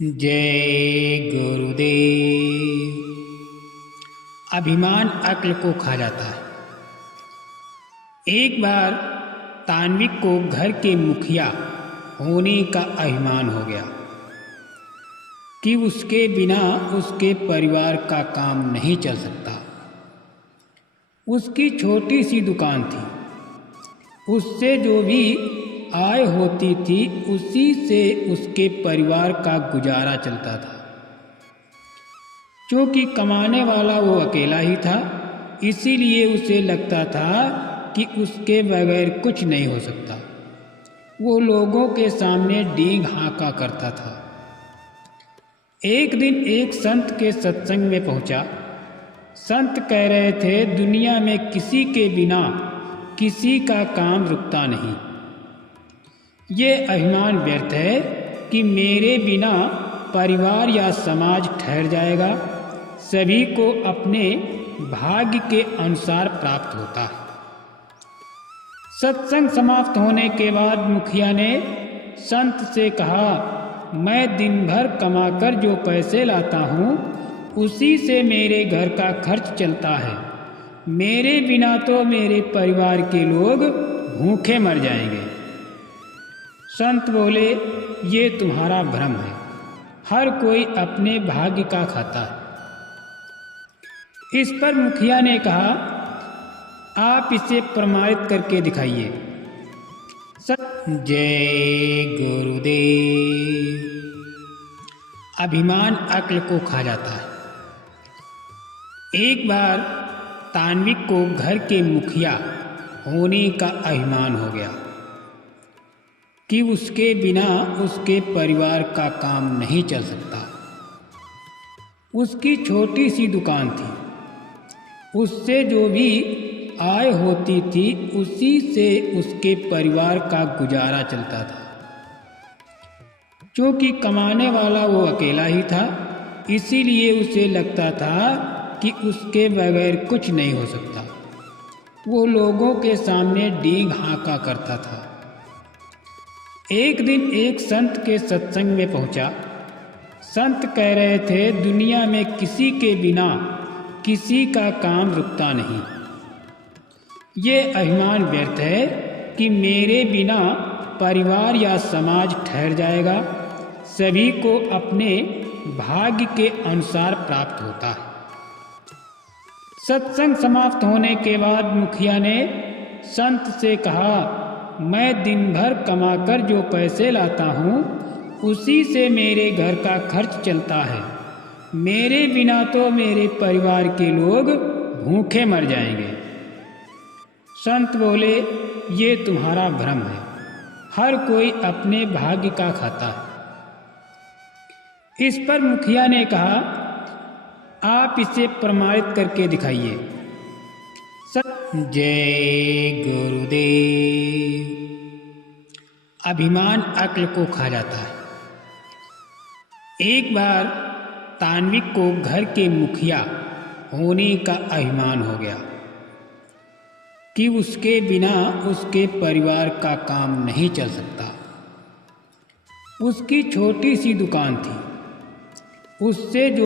जय गुरुदेव। अभिमान अक्ल को खा जाता है। एक बार तान्विक को घर के मुखिया होने का अभिमान हो गया कि उसके बिना उसके परिवार का काम नहीं चल सकता। उसकी छोटी सी दुकान थी, उससे जो भी आय होती थी उसी से उसके परिवार का गुजारा चलता था। क्योंकि कमाने वाला वो अकेला ही था, इसीलिए उसे लगता था कि उसके बगैर कुछ नहीं हो सकता। वो लोगों के सामने डींग हाँका करता था। एक दिन एक संत के सत्संग में पहुंचा। संत कह रहे थे, दुनिया में किसी के बिना किसी का काम रुकता नहीं। ये अभिमान व्यर्थ है कि मेरे बिना परिवार या समाज ठहर जाएगा। सभी को अपने भाग्य के अनुसार प्राप्त होता है। सत्संग समाप्त होने के बाद मुखिया ने संत से कहा, मैं दिन भर कमाकर जो पैसे लाता हूँ उसी से मेरे घर का खर्च चलता है। मेरे बिना तो मेरे परिवार के लोग भूखे मर जाएंगे। संत बोले, ये तुम्हारा भ्रम है। हर कोई अपने भाग्य का खाता है। इस पर मुखिया ने कहा, आप इसे प्रमाणित करके दिखाइए। जय गुरुदेव। अभिमान अक्ल को खा जाता है। एक बार तान्विक को घर के मुखिया होने का अभिमान हो गया कि उसके बिना उसके परिवार का काम नहीं चल सकता। उसकी छोटी सी दुकान थी, उससे जो भी आय होती थी उसी से उसके परिवार का गुजारा चलता था। क्योंकि कमाने वाला वो अकेला ही था, इसीलिए उसे लगता था कि उसके बगैर कुछ नहीं हो सकता। वो लोगों के सामने डींग हाँका करता था। एक दिन एक संत के सत्संग में पहुंचा। संत कह रहे थे, दुनिया में किसी के बिना किसी का काम रुकता नहीं। ये अभिमान व्यर्थ है कि मेरे बिना परिवार या समाज ठहर जाएगा। सभी को अपने भाग्य के अनुसार प्राप्त होता है। सत्संग समाप्त होने के बाद मुखिया ने संत से कहा, मैं दिन भर कमाकर जो पैसे लाता हूँ उसी से मेरे घर का खर्च चलता है। मेरे बिना तो मेरे परिवार के लोग भूखे मर जाएंगे। संत बोले, ये तुम्हारा भ्रम है। हर कोई अपने भाग्य का खाता है। इस पर मुखिया ने कहा, आप इसे प्रमाणित करके दिखाइए। जय गुरुदेव। अभिमान अक्ल को खा जाता है। एक बार तान्विक को घर के मुखिया होने का अभिमान हो गया कि उसके बिना उसके परिवार का काम नहीं चल सकता। उसकी छोटी सी दुकान थी, उससे जो